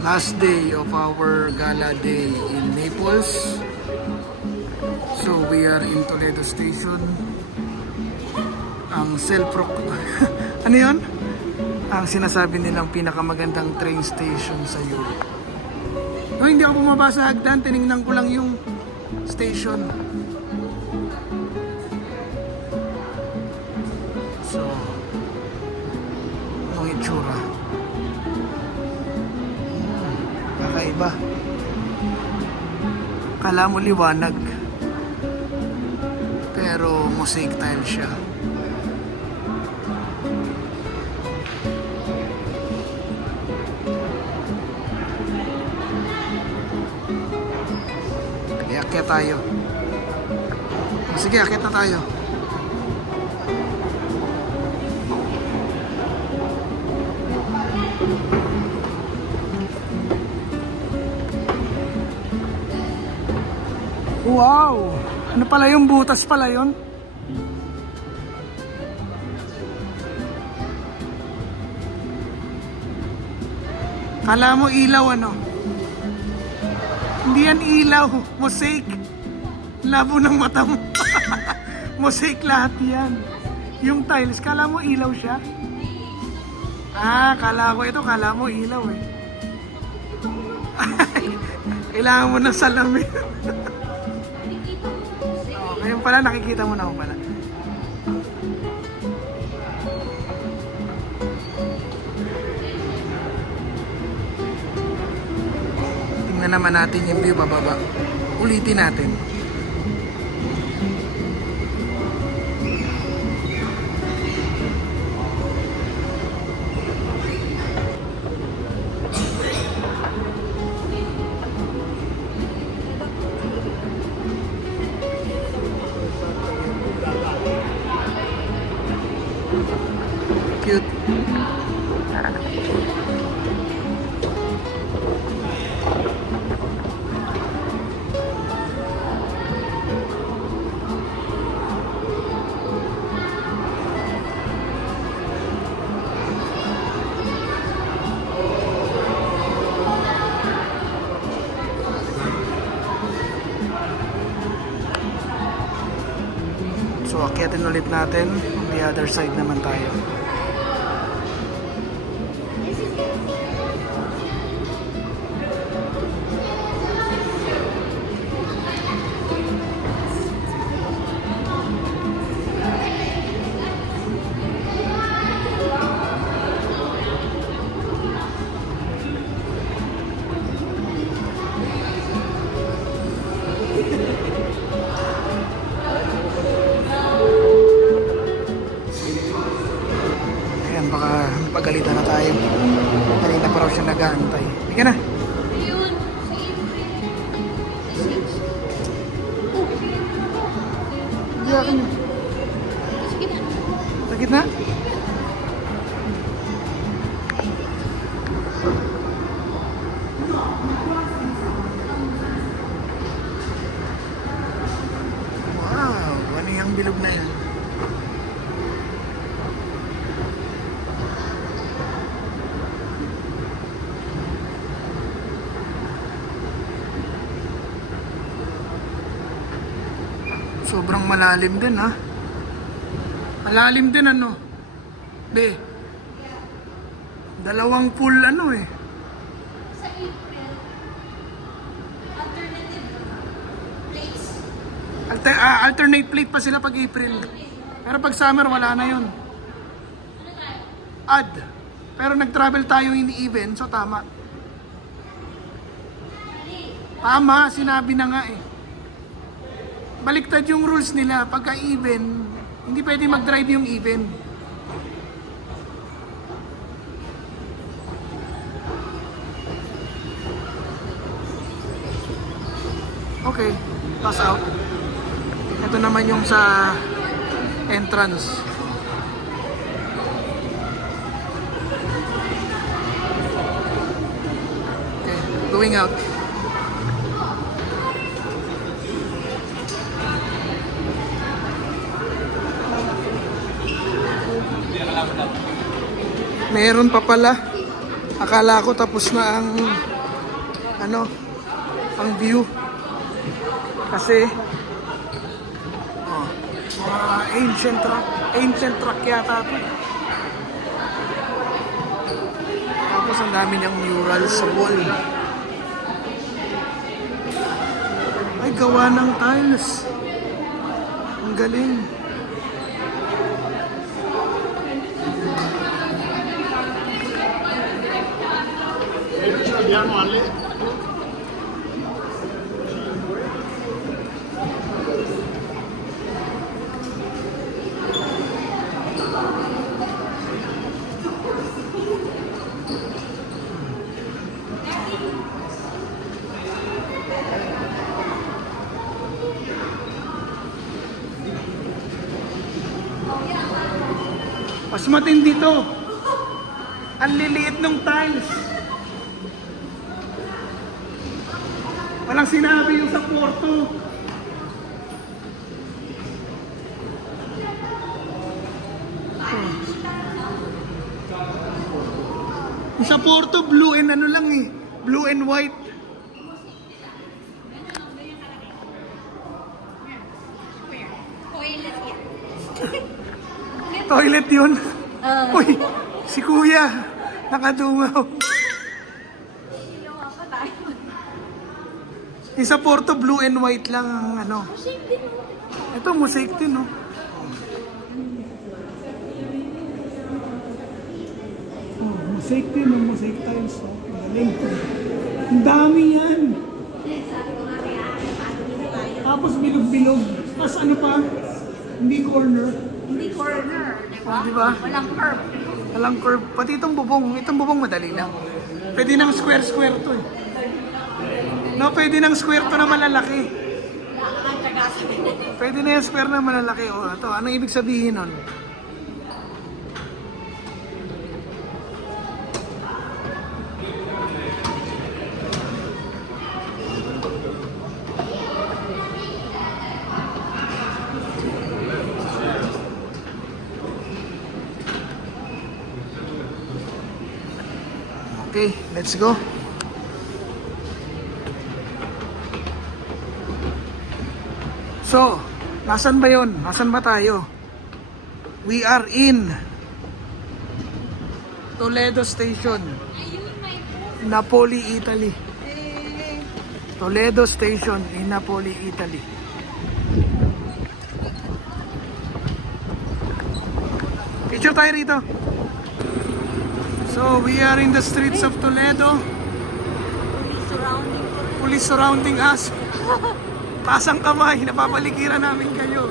Last day of our gala day in Naples. So we are in Toledo Station. Ang ano yun? Ang sinasabi nilang pinakamagandang train station sa Europe. No, hindi ako bumaba sa hagdan. Tinignan ko lang yung station. So, anong itsura? Kakaiba. Kala mo liwanag. Pero mosaic tile siya. Sige, akyat tayo. Sige, akyat na tayo. Wow! Ano pala yung butas pala yun? Kala mo ilaw ano? Hindi yan ilaw, mosaic. Labo ng mata mo. Mosaic lahat yan. Yung tiles, kala mo ilaw siya? Ah, kala mo ilaw eh. Kailangan mo ng salamin. Ngayon pala, nakikita mo na ako pala. Tingnan naman natin yung view bababa. Ulitin natin. Cute. So, akyatin ulit natin. On the other side naman tayo. Ayan, baka pagalitan na tayo. Kanina pa raw siya nag-aantay. Hindi ka na. Hindi akin yun. Sa gitna? Wow, ano yung bilog na yan? Sobrang malalim din ha. Malalim din ano. Be. Dalawang pool ano eh. Sa April, alternative plates. Alternate plate pa sila pag April. Pero pag summer wala na yun. Ano tayo? Add. Pero nag-travel tayo in even, so tama. Tama, sinabi na nga eh. Baliktad yung rules nila. Pagka even, hindi pwede mag-drive yung even. Okay, pass out. Ito naman yung sa entrance. Okay, going out. Meron pa pala. Akala ko tapos na ang ano, ang view. Kasi mga ancient truck yata ito. Tapos ang dami niyang mural sa wall. Ay, gawa ng tiles. Ang galing. Mas matindi to. Ang liliit ng tiles. Walang sinabi yung sa Porto. Yung sa Porto, blue and ano lang eh. Blue and white. Toilet yan. Toilet yun. Uy, si Kuya. Nakadungaw. Ginawa pa tayo. Yung sa Porto, blue and white lang ang ano. Shape din mo. Ito, mosaic din, no? Oh, mosaic din, no? Mosaic tiles, no? Galing. Ang dami yan. Tapos bilog-bilog. Tapos ano pa? Hindi corner. Hindi corner, di ba? Di ba? Walang curve. Walang curve. Pati itong bubong madali lang. Pwede ng square-square to eh. No, pwede ng square to na malalaki. Pwede na yung square na malalaki. O, ito, anong ibig sabihin nun? Okay, let's go. So, nasan ba yun? Nasan ba tayo? We are in Toledo Station, Napoli, Italy. Toledo Station in Napoli, Italy. Picture tayo rito. So, we are in the streets of Toledo. Police surrounding us. Taas ang kamay, napapaligiran namin kayo.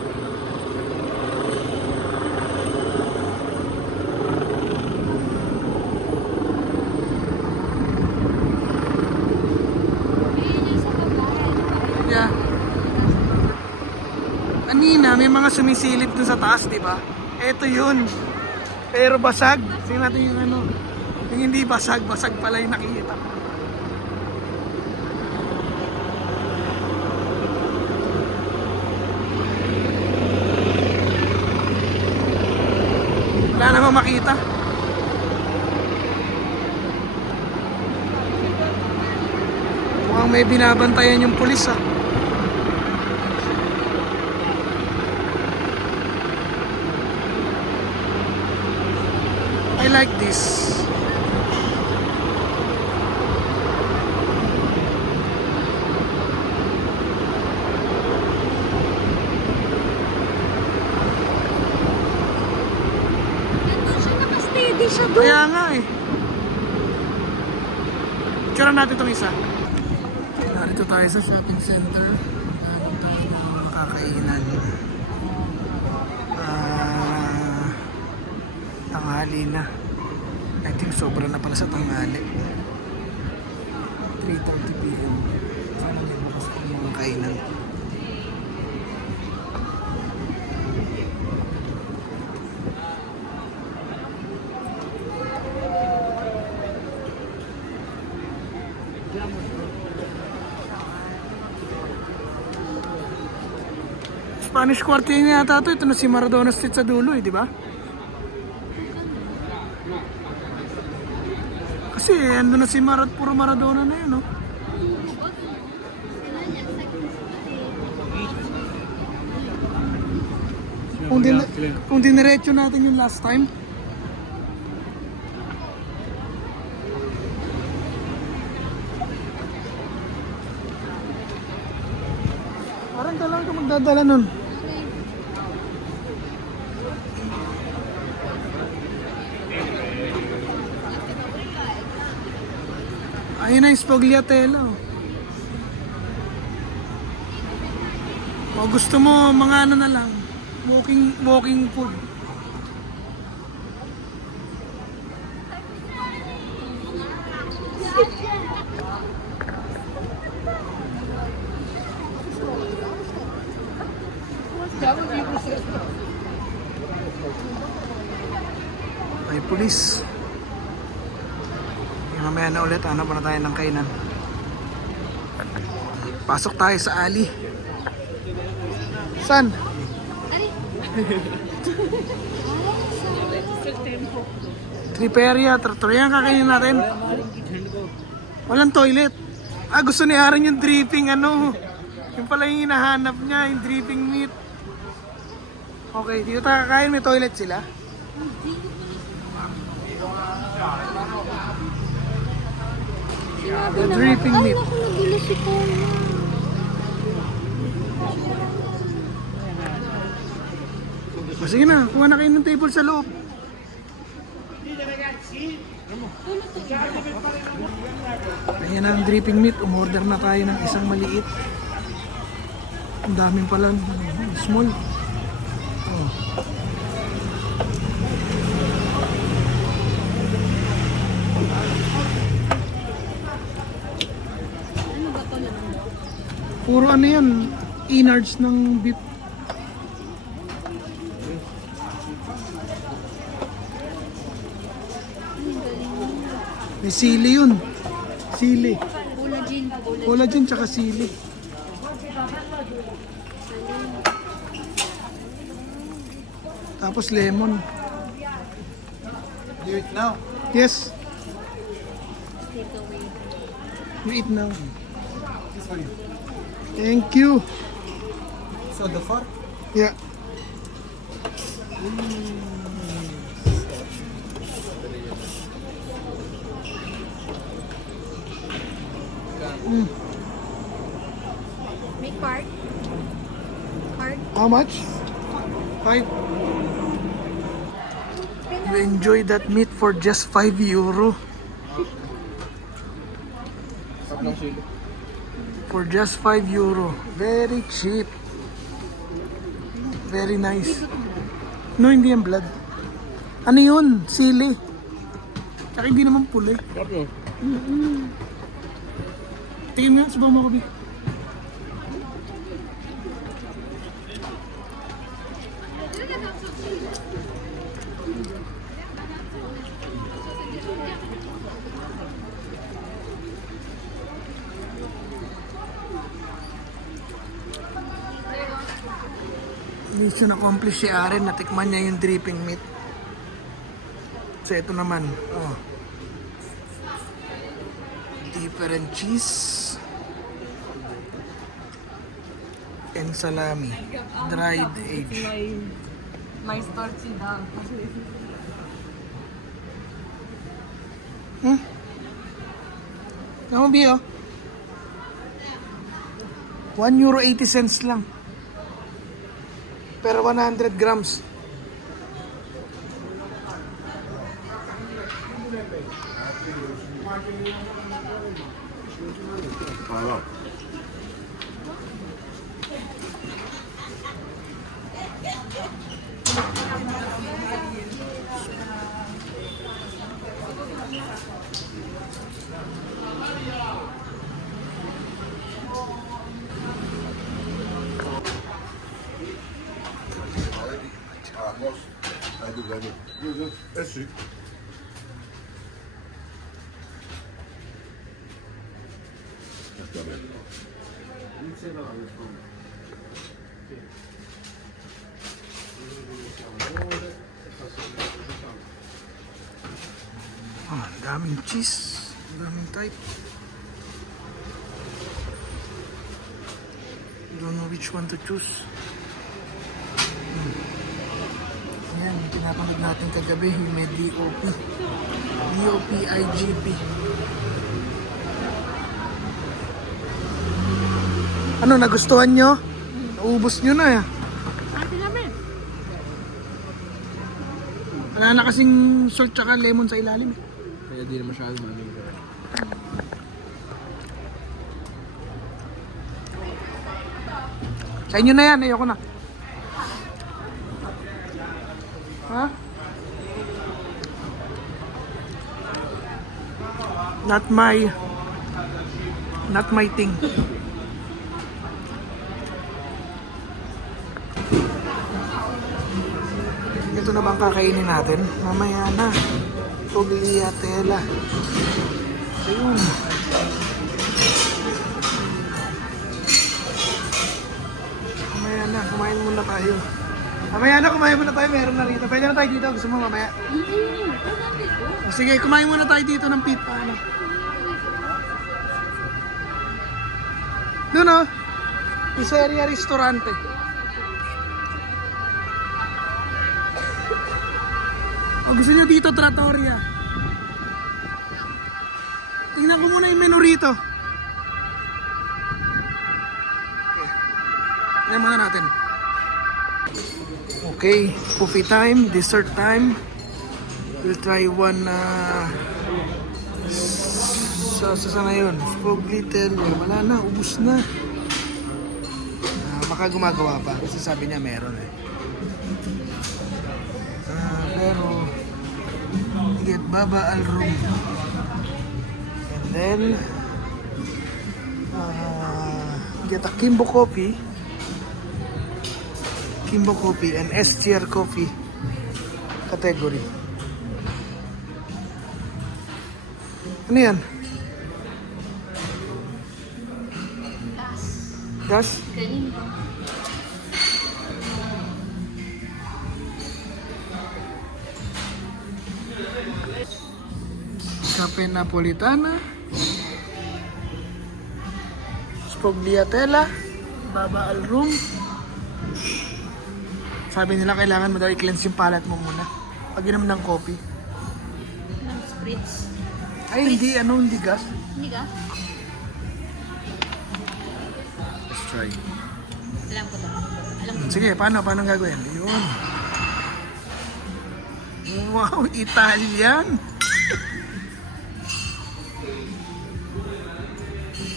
Yeah. Kanina, may mga sumisilip dun sa taas, di ba? Ito yun. Pero basag. Tingnan natin yung ano. Yung hindi basag, basag pala yung nakikita. Wala namang makita. Mukhang may binabantayan yung pulis ah. I like this. Naka-steady siya doon. Kaya nga eh. Picturean natin itong isa. Narito tayo sa shopping center. Narito tayo ng makakainan. Tanghali na. I think sobra na pala sa tanghali. 3:30 p.m. Sana may bukas pa mga kainan. Spanish Quarter na yata ito. Ito na si Maradona Street sa dulo eh, di ba? Kasi ando na si puro Maradona na yun, no? Kung diniretso natin yung last time. Parang kailangan ka magdadala nun. Ayun na yung Spogliatella. O gusto mo mga ano na lang, walking food. May pulis. Mamaya na ulit, hanap na tayo ng kainan. Pasok tayo sa alley. San? Triperia, Trattoria kakainin natin. Walang toilet. Gusto ni Aaron yung dripping ano. Yung pala yung hinahanap niya, yung dripping meat. Okay, dito tayo kakain, may toilet sila. The dripping meat. Ay, naku, nagulo si Paula. Sige na, kuha na kayo ng table sa loob. Ayan na ang dripping meat. Umorder na tayo ng isang maliit. Ang daming pala. Small. Oh. Puro ano yan, innards ng beef. May sili yun. Sili. Collagen. Collagen tsaka sili. Tapos lemon. You eat now? Yes. You eat now. This for you. Thank you. So the fork? Yeah. Make card. Card. How much? 5. You enjoy that meat for just 5 euro. For just 5 euro. Very cheap. Very nice. No, hindi yan blood. Ano yun? Sili. Tsaka hindi naman puli. Tingin mo yan, subaw mo ko, Bi. Mission accomplished si Aren, natikman niya yung dripping meat. So ito naman, oh. Different cheese and salami, dried age. My starchy down. Ano bi oh? €1.80 lang. Per 100 grams. É chique. Oh, ang daming cheese. type. Don't know which one to choose. Ayan, yung pinapanood natin kagabi, yung may DOP. DOP IGP. Ano, nagustuhan nyo? Naubos nyo na eh. Ate namin. Wala na kasing salt tsaka lemon sa ilalim eh. Kaya di na masyado malamig. Sa inyo na yan, ayoko na. Ha? Not my thing. Ito na bang kakainin natin? Mamaya na. Tagliatella. Ayun. Mamaya na, kumain muna tayo. Mamaya na, kumain muna tayo. Meron na rito. Pwede na tayo dito. Gusto mo mamaya? O, sige, kumain muna tayo dito ng pita. Ano? Doon o. Pizzeria Restaurante. O, gusto nyo dito, trattoria. Tingnan ko muna yung menu rito. Tingnan muna natin. Okay, coffee time, dessert time. We'll try one sa na yun. Frog little, wala na, ubus na. Baka gumagawa pa kasi sabi niya meron eh. Pero get baba al room. And then get a Kimbo coffee. Kimbo coffee and S tier coffee category. Ano yan? Gas? Galing ba? Cafe Napolitana, Sfogliatella, Baba al Room. Sabi nila kailangan mo daw i-cleanse yung palate mo muna pag inom ng coffee. Ng spritz. Ay, hindi, hindi gas. Hindi ka? Let's try. Alam ko to. Alam ko. Sige, paano gagawin? Yun. Wow, Italian!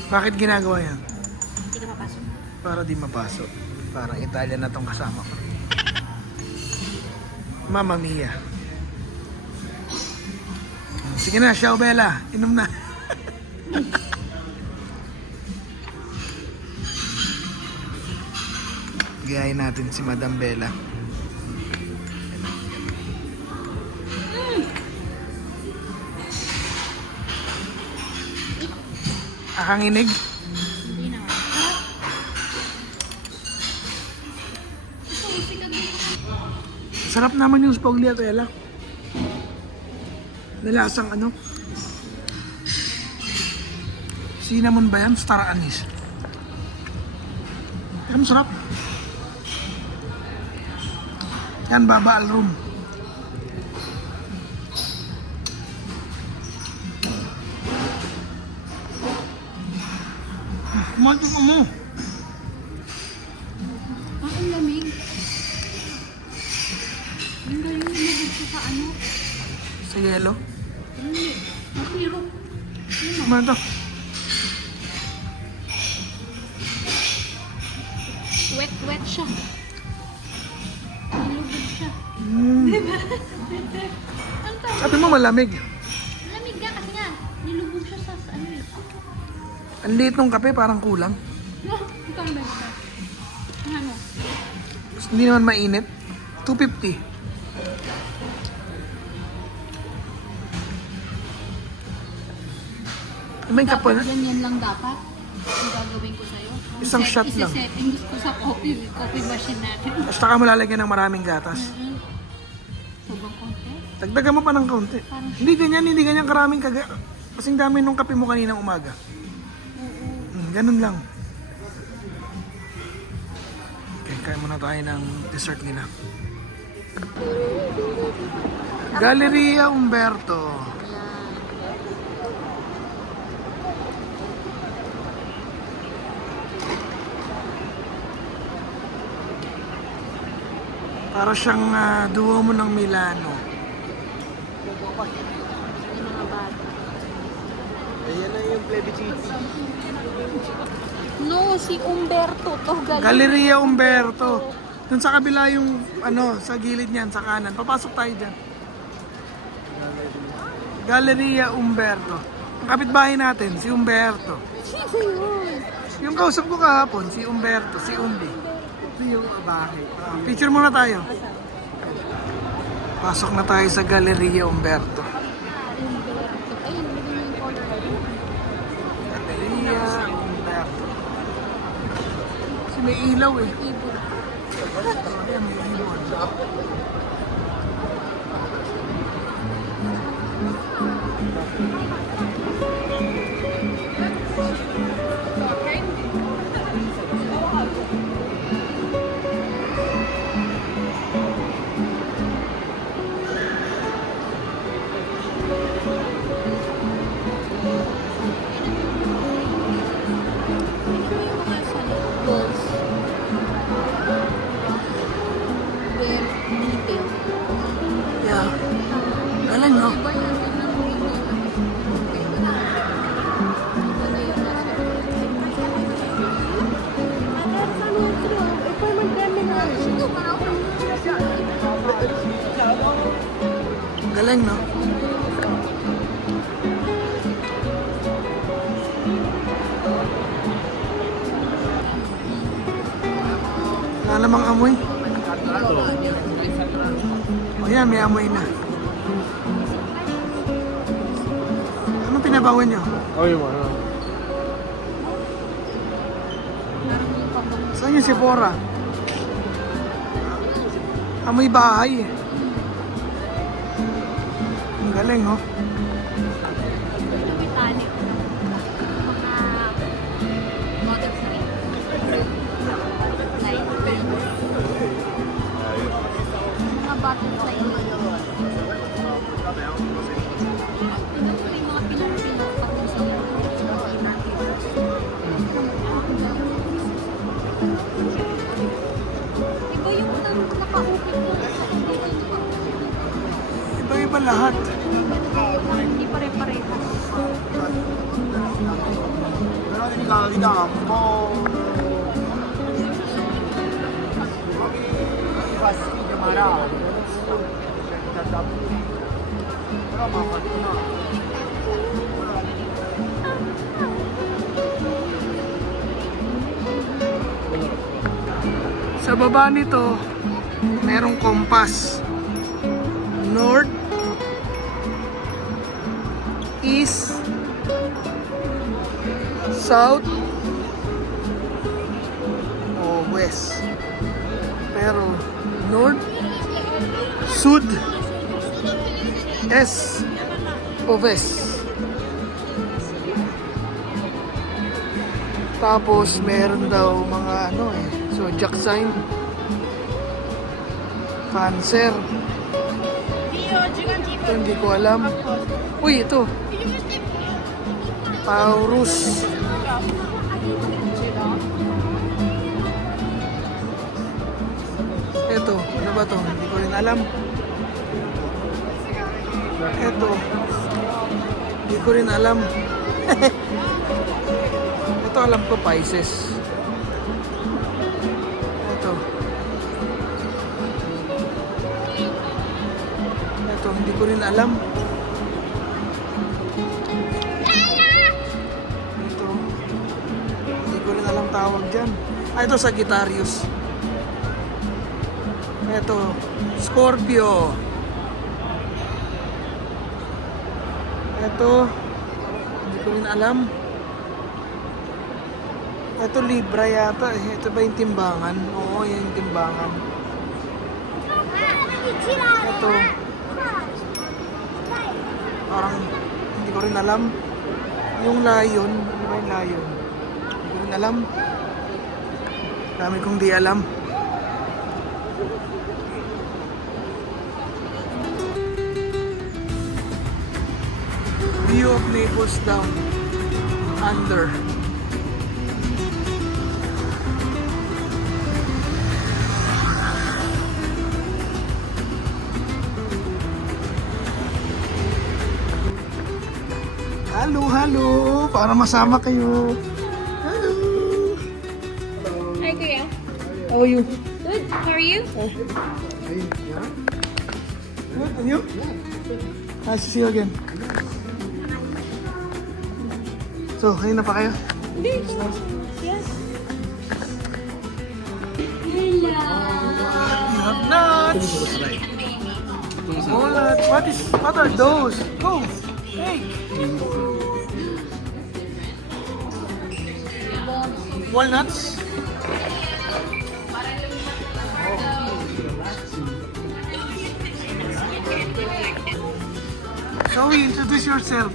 Bakit ginagawa yan? Hindi ka papasok. Para di mapasok. Parang Italian na tong kasama ko. Mamma mia. Sige na, Ciao Bella. Inom na. Gayahin natin si Madam Bella. Akanginig. Hindi na. Sarap naman yung Sfogliatella. Nilasang ano? Cinnamon ba yan? Star anise. Yan, sarap. Yan, Baba al Room. Kumain mo. Ang lamig. Ang galing lumabog ko sa ano. Sa yelo. Hindi. Ang hirap. Kumain to. Wet siya. Nilubog siya. Ang tawag. Sabi mo malamig. Lamig nga kasi nga. Nilubog siya sa ano eh. Ang liit ng kape, parang kulang. No, ikaw na ba? Ano? Hindi naman mainit. 250. May kape na. Ganyan lang dapat. Ang gagawin ko sa'yo. Isang shot lang. Isa-setting ko sa coffee machine natin. Basta ka mo lalagyan ng maraming gatas. Sobrang konti. Dagdagan mo pa ng kaunti. Hindi ganyan karaming Kasing dami nung kape mo kaninang umaga. Ganun lang. Okay, kaya muna tayo ng dessert nila. Galleria Umberto. Para siyang Duomo ng Milano. Ayan na yung plebiscite. No, si Umberto to. Galleria Umberto. Doon sa kabila yung sa gilid niyan, sa kanan. Papasok tayo dyan. Galleria Umberto. Ang kapitbahay natin, si Umberto. Yung kausap ko kahapon, si Umberto, si Umbi. Ito yung bahay. Picture muna tayo. Pasok na tayo sa Galleria Umberto. Ayun, bigyan yung color. Galleria Umberto. Kasi may ilaw eh. Ayan, may ilaw. Balls. Very detailed. Yeah. Galing, no? Iba yun, tingnan mo yun. Iba na yun nasa. Galing, no? Wala namang amoy. O yan, may amoy na. Ano pinabawan nyo? Oh, yung ano. Saan yung Sephora? Amoy bahay eh. Ang galing, oh. Metallic. Mga models na rin. Light. Mga butterfly. Tingnan ko yung mga pinapinap pa kung sa iba yung nakaupit ko sa Iba-iba lahat. hindi pare-parehas. Pero hindi ka po. Sa baba nito, merong compass. North, East, South, o West. Pero North, Sud, S, o West. Tapos meron daw mga zodiac sign. Cancer. Ito hindi ko alam. Uy, ito. Taurus. Ito, ano ba to? Hindi ko rin alam. Ito. Hindi ko rin alam. Ito alam ko, Pisces. Ito. Ito, hindi ko rin alam. Ito. Hindi ko rin alam tawag dyan. Ito, Sagittarius. Ito, Scorpio. Ito, hindi ko rin alam. Ito, Libra yata. Ito ba yung timbangan? Oo, yan yung timbangan. Ito. Parang hindi ko rin alam. Yung lion, ano ba yung lion? Hindi ko rin alam. Dami kong di alam. View of Naples down under. Halo, halo! Para masama kayo. Hello! Hi, Kuya. How are you? Good. How are you? Good, and you? Nice to see you again. So, kanina pa kayo? Yes. Hello. You have nuts! Walnuts! What are those? Go! Hey! Walnuts? Zoe, introduce yourself.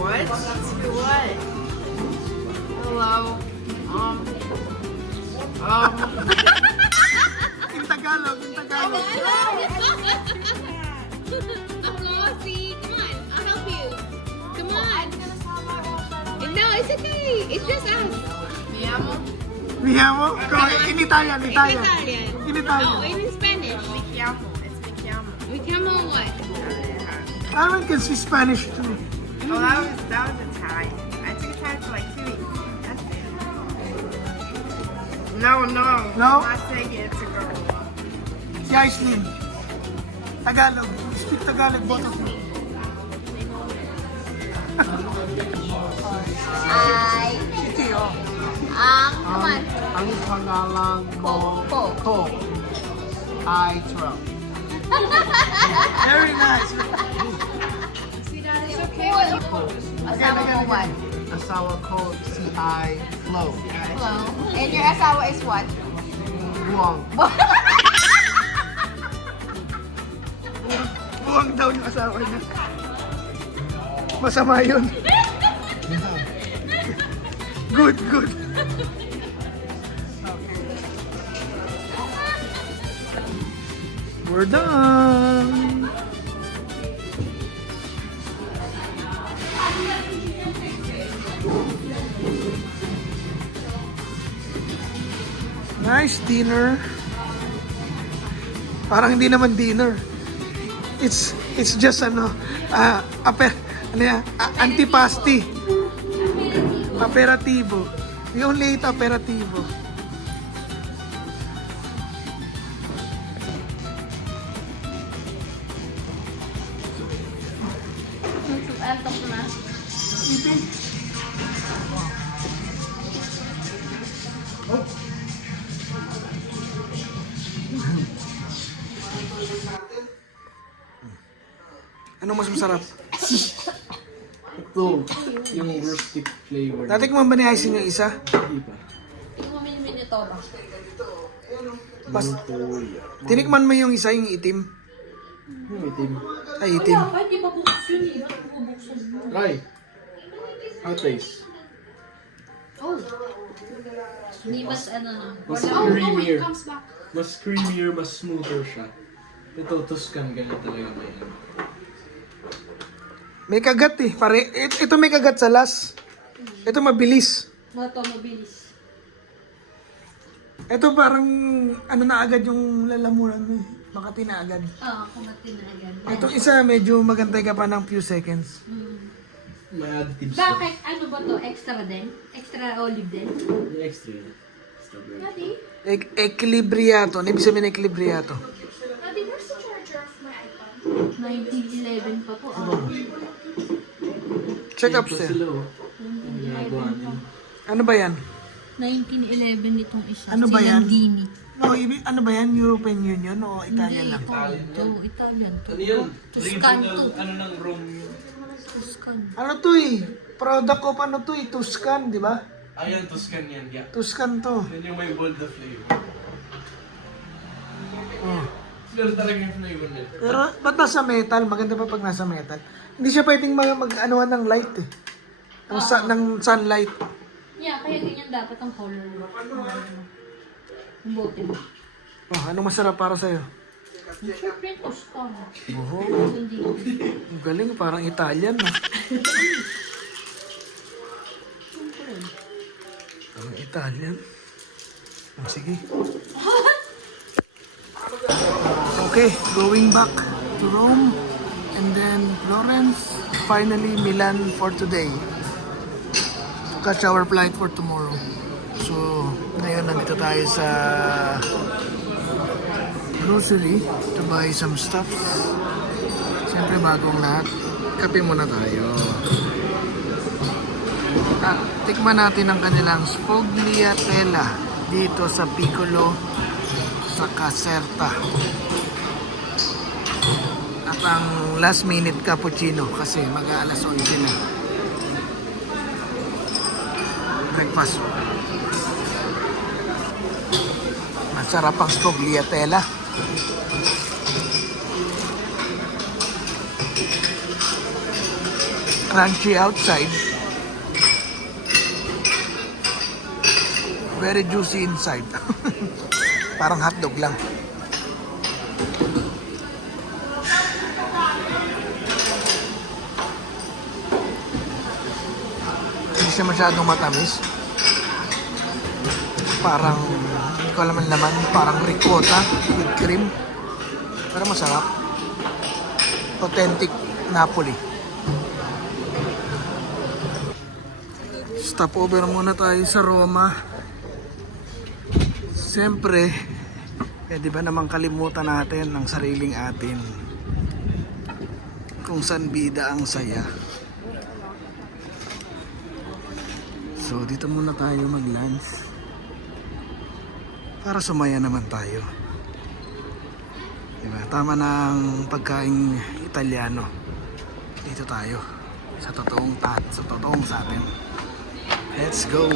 What? What? Hello. In Tagalog, in Tagalog. Flossie, come on. I'll help you. Come on. No, it's okay. It's just us. Me llamo. Mi amo? Go, in Italian, In Italian. Italian. In Italian. Oh, in Spanish. Me llamo. It's me llamo. We come on what? Aaron can speak Spanish too. Oh, that was Italian. I took Italian for like 2 weeks. That's it. No. No? I'm not saying it. It's a girl. Si Aislinn. Tagalog. Speak Tagalog, both of you. Ay. Tio. Come on. Ang pangalan mo Ko. ay Trump. Very nice. Asawa mo what? Asawa ko si I Flo. Hello. And your asawa is what? Buwang. Buwang daw yung asawa niya. Masama yun. Good. We're done. Nice dinner. Parang hindi naman dinner. It's just antipasti. Aperitivo. We only eat aperitivo. Antok na. Ano mas masarap? Ito, yung rustic flavor. Natikman ba ni Aisin yung isa? Hindi pa. Tingnan mo yung minitoro. Pas tinikman mo yung isa, yung itim? Yung itim. Ay, itim. Ay, di ba bukas yun eh? Bakit bubuksan mo? Try. How taste? Oh. Hindi mas ano na. Mas Oh, creamier. it comes back. Mas creamier, mas smoother siya. Ito, Tuscan, ganyan talaga may ano. May kagat eh. Ito may kagat sa las. Ito mabilis. Ito, mabilis. Ito parang ano na agad yung lalamunan mo eh. Makati na agad. Oo, kumati na agad. Itong isa medyo magantay ka pa ng few seconds. May additives pa. Bakit? Ano ba to? Extra din? Extra olive din? Yung extra yun. Strawberry. Daddy? Equilibriato. Ano ibig sabihin ng equilibriato? Daddy, where's the charger of my iPhone? 1911 pa po. Check Yan up pa sir. sila, oh. Ang ginagawa nila. Ano ba yan? 1911 itong isa. Ano ba yan? Dini. No, ano ba yan? European Union o Italian lang? Ito, Italian to. Ano yun? Tuscan to. Ano ng Rome yun? Tuscan. Ano to eh? Product of ano to eh? Tuscan, di ba? Ayan, Tuscan yan. Yeah. Tuscan to. Yan yung may bold na flavor. Oh. Pero talaga yung flavor niya. Pero ba't nasa metal? Maganda pa pag nasa metal. Hindi siya pwedeng mag-anuhan ng light eh. Ng sunlight. Yeah, kaya ganyan dapat ang color. Ang bote mo. Oh, ano masarap para sa'yo? Siyempre, Toscana. Oo. Hindi. Ang galing, parang Italian no? Parang Italian. Oh, sige. Okay, going back to Rome and then Florence, finally Milan for today. To catch our flight for tomorrow. So, ngayon nandito tayo sa grocery to buy some stuff. Siyempre bagong lahat. Kape muna tayo. At tikman natin ang kanilang sfogliatella dito sa Piccolo sa Caserta. At ang last minute cappuccino kasi mag-aalas 11 na. Breakfast. Masarap ang sfogliatella. Crunchy outside. Very juicy inside. Parang hotdog lang. Hindi siya masyadong matamis. Parang, hindi ko alam ang laman, parang ricotta with cream. Pero masarap. Authentic Napoli. Stopover muna tayo sa Roma. Siyempre, di ba naman kalimutan natin ang sariling atin. Kung saan bida ang saya. So, dito muna tayo mag-lunch. Para sumaya naman tayo. Diba? Tama na ang pagkain Italiano. Dito tayo. Sa totoong sa atin. Let's go!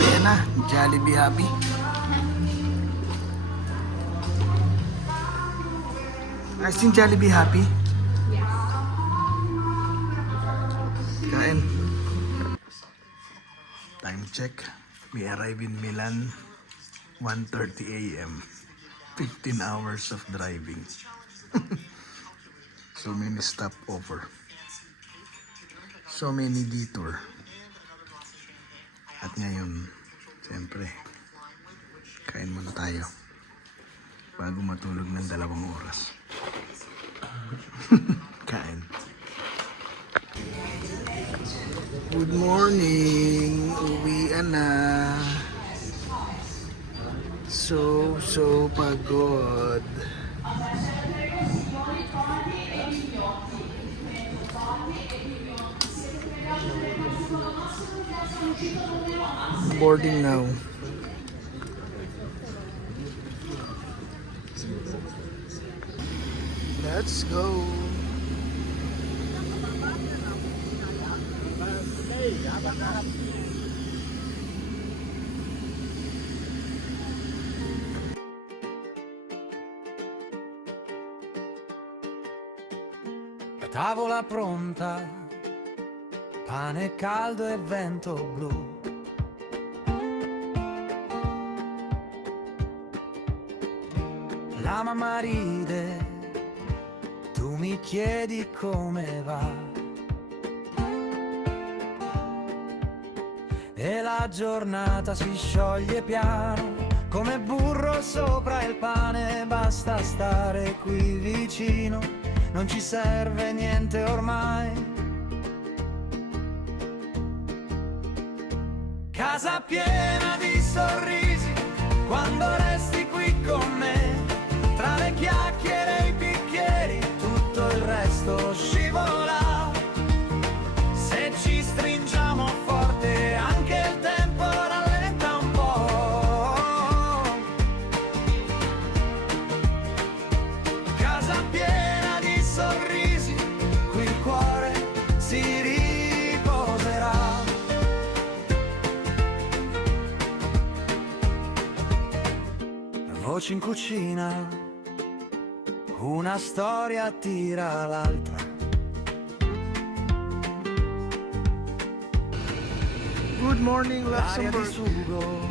Ayan na, Jollibee Happy. Guys, yung Jollibee Happy? Yes. Kain. Time check. We arrive in Milan 1:30 a.m. 15 hours of driving. So many stopover. So many detour. At ngayon, siyempre, kain muna tayo bago matulog ng 2 oras. Kain. Good morning. Uwian na. So pagod. Boarding now. Let's go. La tavola pronta, pane caldo e vento blu. La mamma ride, tu mi chiedi come va. E la giornata si scioglie piano, come burro sopra il pane. Basta stare qui vicino, non ci serve niente ormai. Casa piena di sorrisi, quando resti qui con me. Tra le chiacchiere e i bicchieri, tutto il resto scivola. Se ci stringiamo forte, anche il tempo rallenta un po'. Casa piena di sorrisi, qui il cuore voci in cucina, una storia tira l'altra. Good morning, L'aria di Luxembourg. sugo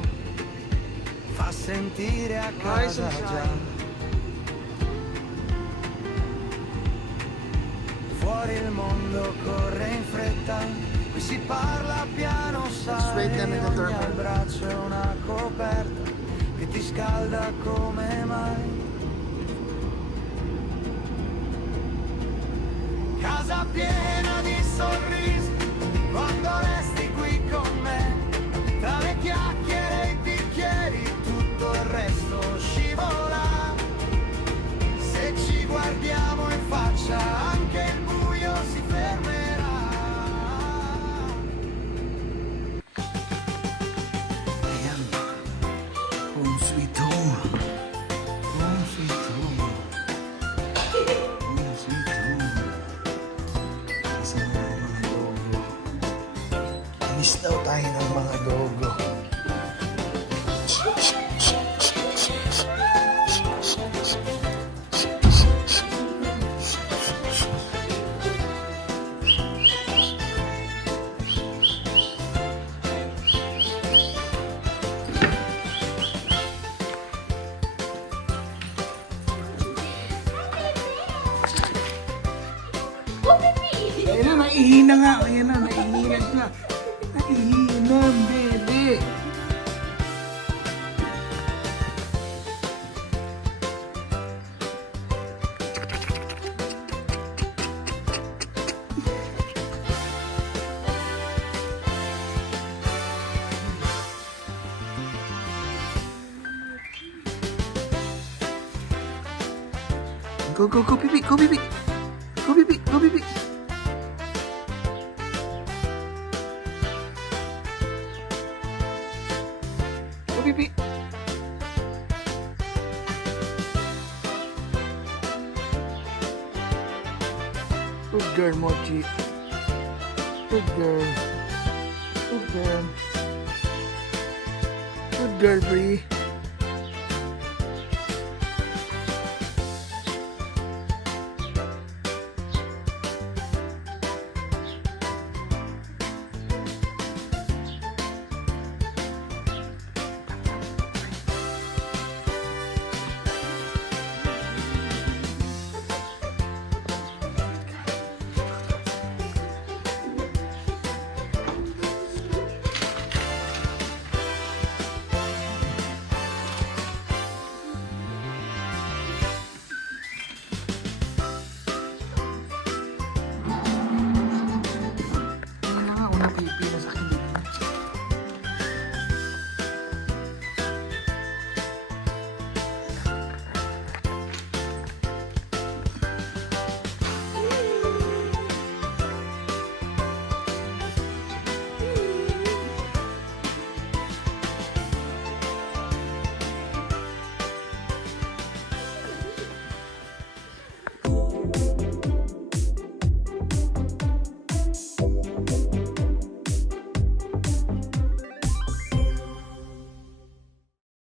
fa sentire a Rise casa and già. shine. Fuori il mondo corre in fretta, qui si parla piano, sai, wait a minute, ogni Dorman. abbraccio è una coperta che ti scalda come mai. Casa piena di sorrisi, quando resti qui con me, tra le chiacchiere e i bicchieri, tutto il resto scivola. Se ci guardiamo in faccia, anche il buio si fermerà. Ayan. Home sweet home. Home sweet home. Home sweet home. Kasi nga ang mga dogo. Miss daw tayo ng mga dogo. Ayan na, naihina nga. Ayan na, naihina siya. Naihina, bebe. Go, go, go, pipi, go, pipi. Go, pipi, go, pipi. Go, pipi. Good girl, Mochi. Good girl. Good girl. Good girl, Bree.